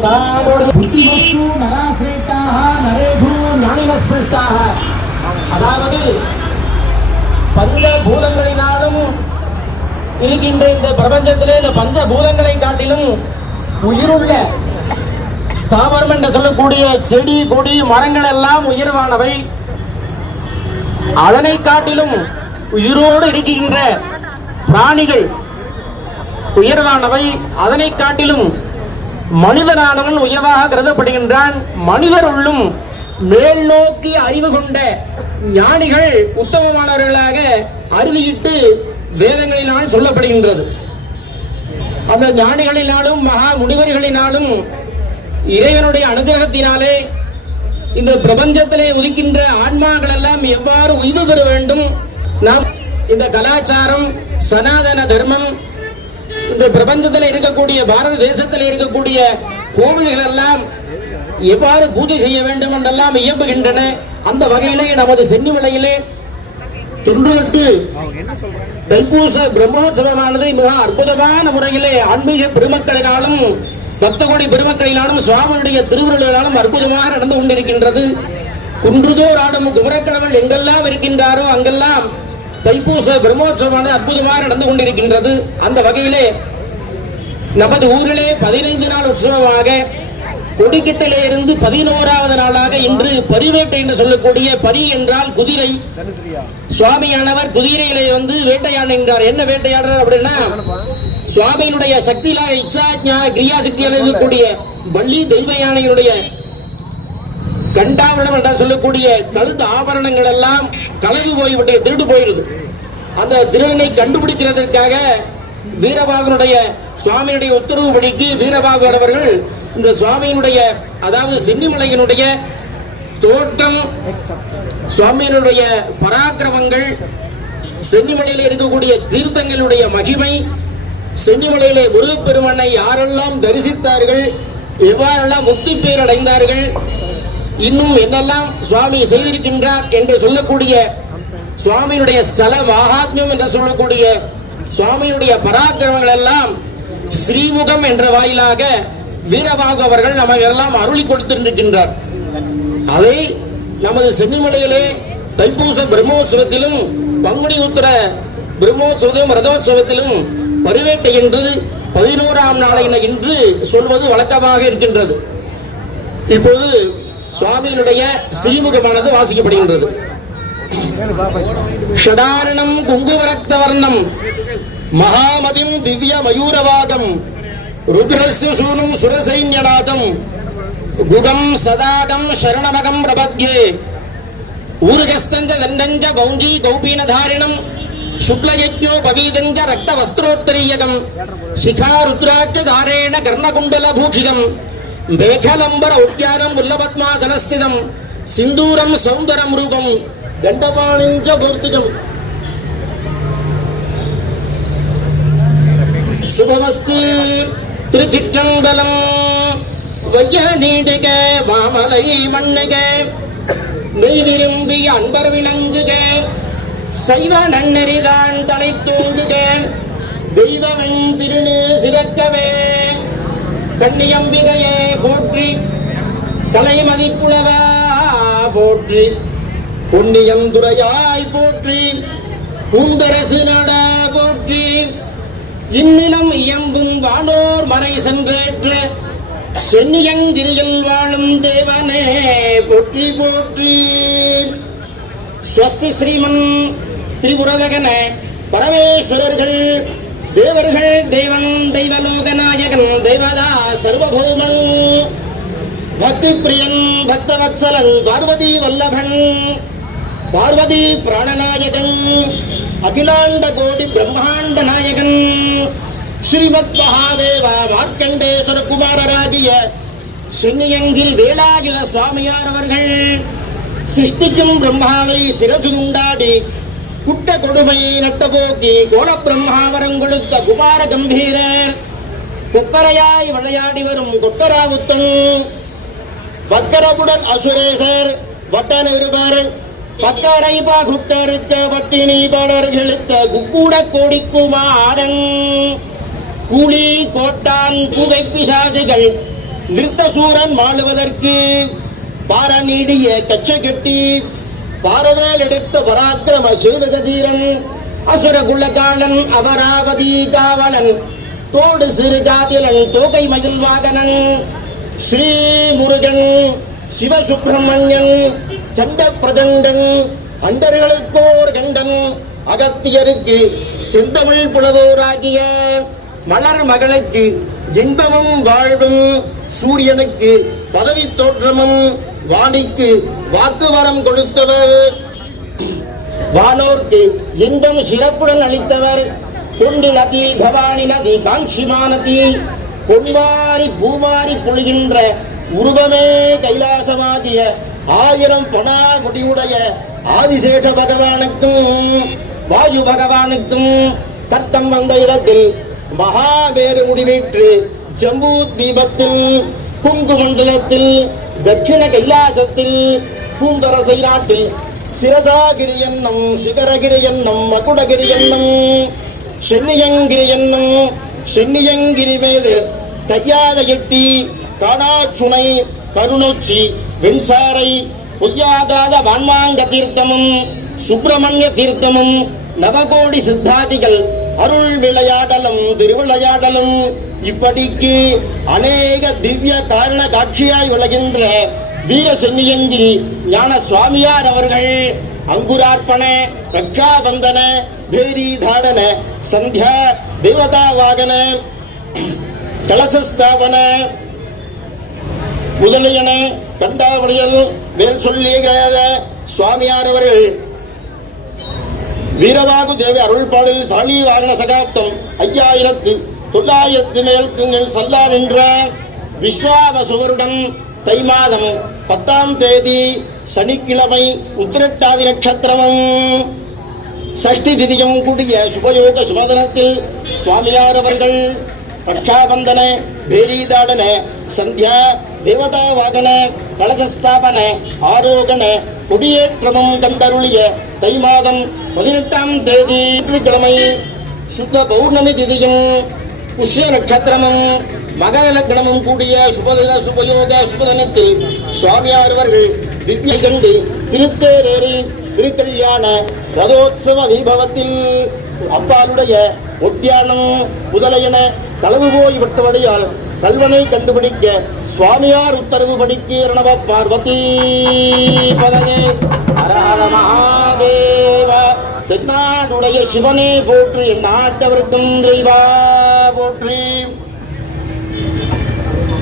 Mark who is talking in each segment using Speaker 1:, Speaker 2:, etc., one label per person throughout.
Speaker 1: புத்திவஸ்து நராசிரேட்டாக நரேஷு ஞானினஸ்பிருஷ்டாக அதாவது பஞ்சபூதங்களினாலும் இருக்கின்ற இந்த பிரபஞ்சத்திலே இந்த பஞ்சபூதங்களை காட்டிலும் உயிருள்ள ஸ்தாவரம் என்று சொல்லக்கூடிய செடி கொடி மரங்கள் எல்லாம் உயர்வானவை. அதனை காட்டிலும் உயிரோடு இருக்கின்ற பிராணிகள் உயர்வானவை. அதனை காட்டிலும் மனிதனானவன் உயர்வாக கருதப்படுகின்றான். மனிதருள்ளும் மேல் நோக்கி அறிவு கொண்ட ஞானிகள் உத்தமமானவர்களாக அறுதியிட்டு வேதங்களினால் சொல்லப்படுகின்றது. அந்த ஞானிகளினாலும் மகா முனிவர்களினாலும் இறைவனுடைய அனுகிரகத்தினாலே இந்த பிரபஞ்சத்திலே உதிக்கின்ற ஆன்மாக்கள் எல்லாம் எவ்வாறு உய்வு பெற வேண்டும்? நாம் இந்த கலாச்சாரம் சனாதன தர்மம் இந்த பிரபஞ்சத்தில் இருக்கக்கூடிய பாரத தேசத்தில் இருக்கக்கூடிய கோவில்கள் எல்லாம் எவ்வாறு பூஜை செய்ய வேண்டும் என்றெல்லாம் இயம்புகின்றன. அந்த வகையிலே நமது சென்னிமலையிலே தொன்று தைப்பூச பிரம்மோற்சவமானது மிக அற்புதமான முறையிலே ஆன்மீக பெருமக்களினாலும் பக்தகோடி பெருமக்களினாலும் சுவாமியுடைய திருவுருளாலும் அற்புதமாக நடந்து கொண்டிருக்கின்றது. குன்றுதோர் ஆடும் குமரக்கடவுள் எங்கெல்லாம் இருக்கின்றாரோ அங்கெல்லாம் தைப்பூச பிரம்மோற்சவமானது அற்புதமாக நடந்து கொண்டிருக்கின்றது. அந்த வகையிலே நமது ஊரிலே பதினைந்து நாள் உற்சவமாக கொடிக்கட்டிலே இருந்து பதினோராவது நாளாக இன்று பரிவேட்டை என்று சொல்லக்கூடிய பரி என்றால் குதிரை. சுவாமியானவர் குதிரையிலே வந்து வேட்டையாடுகின்றார். என்ன வேட்டையாடுறார் அப்படின்னா சுவாமியினுடைய சக்தியில இச்சா ஞான கிரியா சக்தியால் இருக்கக்கூடிய வள்ளி தெய்வ யானையினுடைய கண்டாவரணம் என்றால் சொல்லக்கூடிய கழுத்து ஆபரணங்கள் எல்லாம் கலந்து போய்விட்டு திருடு போயிடுது அந்த திருடனை கண்டுபிடிக்கிறதற்காக வீரபாகனுடைய சுவாமியினுடைய உத்தரவுப்படிக்கு வீரபாகர் அவர்கள் இந்த சுவாமியினுடைய அதாவது சென்னிமலையினுடைய தோற்றம் சுவாமியினுடைய பராக்கிரமங்கள் சென்னிமலையில் இருக்கக்கூடிய தீர்த்தங்களுடைய மகிமை சென்னிமலையிலே முருகப்பெருமனை யாரெல்லாம் தரிசித்தார்கள் எவ்வாறெல்லாம் முக்தி பேர் அடைந்தார்கள் இன்னும் என்னெல்லாம் சுவாமி செய்திருக்கின்றார் என்று சொல்லக்கூடிய சுவாமியினுடைய ஸ்தல மகாத்மியம் என்று சொல்லக்கூடிய சுவாமியினுடைய பராக்கிரமங்கள் எல்லாம் ஸ்ரீமுகம் என்ற வாயிலாக வீரபாகு அவர்கள் நமக்கு எல்லாம் அருளி கொடுத்திருக்கின்றார். அதை நமது சென்னிமலையிலே தைப்பூச பிரம்மோற்சவத்திலும் பங்குனி உத்தர பிரம்மோற்சவத்திலும் ரதோற்சவத்திலும் பருவேட்டை என்று பதினோராம் நாளையின இன்று சொல்வது வழக்கமாக இருக்கின்றது. இப்போது சுவாமியினுடைய ஸ்ரீமுகமானது வாசிக்கப்படுகின்றது. ஷடாரணம் குங்குமரக்த வர்ணம் மகாமதிம் திவ்ய மயூரவாகம் ருத்ரஸ்யூனும் சுரசைன்யநாதம் குகம் சதாதம் சரணமகம் பிரபத்யே ஊருகஸ்தஞ்ச தண்டஞ்ச பௌஞ்சி கௌபீனதாரிணம் శుక్లయజ్ఞో పవీదంజ రక్త వస్త్రోత్తరీయకం శిఖారుద్రాక్షధారేణ కర్ణకుండల భూషితం మేఘలంబర ఉద్యానం ఉల్లపద్మాధనస్థితం సింధూరం సౌందరం రూపం గంటపాణించ భౌతికం சுபமஸ்து திருச்சிற்றம்பலம். வைய நீடுக மாமலை மண்ணுக. மெய் விரும்பி அன்பர் விளங்குக. சைவ நன்னெறிதான் தலை தூங்குக தெய்வவன் திருநு சிறக்கவே. கண்ணியம்பிகையே போற்றி கலை மதிப்புலவா போற்றி. பொன்னியந்துரையாய் போற்றி பூந்தரசு நாடா போற்றி. இந்நிலம் இயம்பும் வானோர் மறை சென்றேற்று சென்னியங்கிரியில் வாழும் தேவனே போற்றி போற்றி. ஸ்வஸ்தி ஸ்ரீமன் திரிபுரதகன பரமேஸ்வரர்கள் தேவர்கள் தெய்வம் தெய்வலோகநாயகன் தேவதா சர்வபூமன். பக்தி பிரியன் பக்தவத்சலன் பார்வதி வல்லபன் பார்வதி பிராணநாயகன் அகிலாண்ட கோடி பிரம்மாண்ட நாயகன். ஸ்ரீமத் மகாதேவா மார்க்கண்டேஸ்வர குமாரராகிய சின்னியங்கிரி வேலாயுத சுவாமியார் அவர்கள் சிருஷ்டிக்கும் பிரம்மாவை சிரசு உண்டாடி குட்ட கொடுமையை நட்டபோக்கி கோல பிரம்மாவரம் கொடுத்த குமார கம்பீரர். கொக்கரையாய் விளையாடி வரும் கொட்டராவுத்தன் வக்கரவுடன் அசுரேசர் வட்ட நிருபர் பக்கரை பாகுட்டருத்த பட்டினி படர் இழுத்த குக்கூட கொடிக்குமாரன். கூலி கோட்டான் புகை பிசாதுகள் நிறுத்த சூரன் மாளுவதற்கு பார நீடிய கச்சை கட்டி பாரவேல் எடுத்த பராக்கிரம சிவகதீரன். அசுர குலகாலன் அபராவதி காவலன் தோடு சிறுகாதிலன் தோகை மயில் வாகனன் ஸ்ரீ முருகன் சிவசுப்பிரமணியன் சண்ட பிரதண்டன் அண்டர்களுக்கோர் கண்டன் அகத்தியருக்கு செந்தமிழ் புலவோராகிய மலர் மகளுக்கு இன்பமும் வாழ்வும் சூரியனுக்கு பதவி தோற்றமும் வாணிக்கு வாக்குவரம் கொடுத்தவர். வானோர்க்கு இன்பம் சிறப்புடன் அளித்தவர். கொண்டு நதி பவானி நதி காஞ்சிமா நதி பொன்வாரி பூமாரி பொழிகின்ற உருவமே கைலாசமாகிய ஆயிரம் பணா முடிவுடைய ஆதிசேஷ பகவானுக்கும் வாயு பகவானுக்கும் தர்க்கம் வந்த இடத்தில் மகாவேறு முடிவேற்று ஜம்பூ தீபத்தில் குங்கு மண்டலத்தில் தட்சிண கைலாசத்தில் பூந்தரசை நாட்டில் சிரசாகிரி என்னும் சிகரகிரி என்னும் மகுடகிரி என்னும் சென்னியங்கிரி என்னும் சென்னியங்கிரி மீது தையாத எட்டி காணாச்சுனை கருணோச்சி வெண்சாரை பொய்யாகாத வான்மாங்க தீர்த்தமும் சுப்பிரமணிய தீர்த்தமும் நவகோடி சித்தாதிகள் அருள் விளையாடலும் திருவிளையாடலும் இப்படிக்கு அநேக திவ்ய காரண காட்சியாய் விளகின்ற வீர சென்னியங்கிரி ஞான சுவாமியார் அவர்கள் அங்குரார்ப்பண ரக்ஷாபந்தன தேரி தாடன சந்தியா தேவதா வாகன கலசஸ்தாபன முதலியன கண்டாவடிகள் மேல் சொல்லிய சுவாமியார் அவர்கள். வீரவாகு தேவி அருள்பாடு சாலி வாகன சகாப்தம் ஐயாயிரத்து தொள்ளாயிரத்து மேல் சல்லா நின்ற விஸ்வாவசுவருடன் தை மாதம் பத்தாம் தேதி சனிக்கிழமை உத்திரட்டாதி நட்சத்திரமும். சஷ்டி திதியும் கூடிய சுபயோக சுபதனத்தில் சுவாமியார் அவர்கள் ரக்ஷாபந்தன பேரீதாடன சந்தியா தேவதாவாகன கலசஸ்தாபன ஆரோகண கொடியேற்றமும் கண்டருளிய தை மாதம் பதினெட்டாம் தேதி கிழமை சுத்த பௌர்ணமி திதியும் புஷ்ய நட்சத்திரமும் மகர லக்னமும் கூடிய சுபதின சுபயோக சுபதினத்தில் சுவாமியார் அவர்கள் திவ்ய கண்டு திருத்தேரேறி திருக்கல்யாண ரதோத்சவ வைபவத்தில் அப்பாலுடைய ஒட்டியானம் முதலையன களவு போய் விட்டபடியால் கல்வனை கண்டுபிடிக்க சுவாமியார் உத்தரவு படிக்கு ரணவ பார்வதி பதனே ஹரஹர மகாதேவ. தென்னாடுடைய சிவனே போற்று என் நாட்டவருக்கும் தெய்வா போற்றி.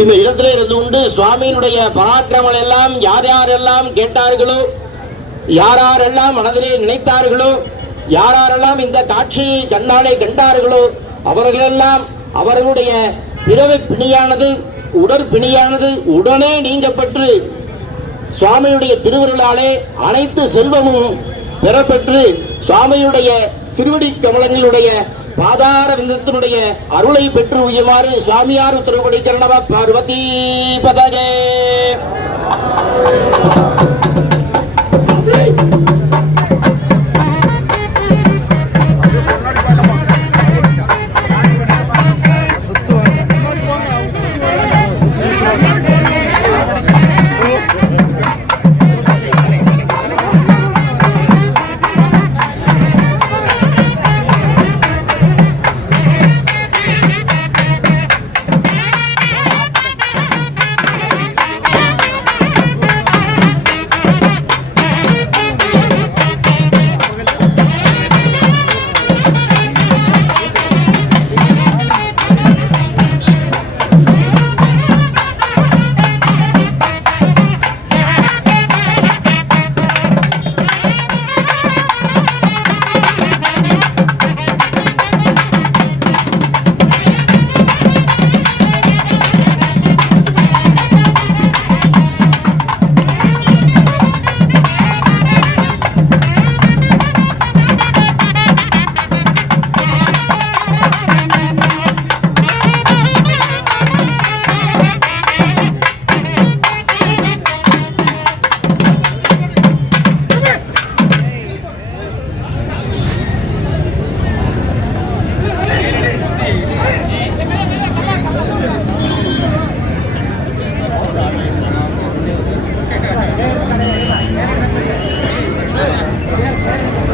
Speaker 1: இந்த இடத்திலே இருந்து கொண்டு சுவாமியினுடைய பராக்கிரமங்கள் எல்லாம் யார் யாரெல்லாம் கேட்டார்களோ யாரெல்லாம் மனதிலே நினைத்தார்களோ யாரெல்லாம் இந்த காட்சியை கண்ணாலே கண்டார்களோ அவர்களெல்லாம் அவர்களுடைய பிறவி பிணியானது உடற்பிணியானது உடனே நீங்கப்பெற்று சுவாமியுடைய திருவருளாலே அனைத்து செல்வமும் பெறப்பெற்று சுவாமியுடைய திருவடி கமலங்களுடைய பாதார விந்தத்தினுடைய அருளை பெற்று உயுமாறு சுவாமியார் உத்தரவுப்படி கரணவ பார்வதி பதகே. Thank you.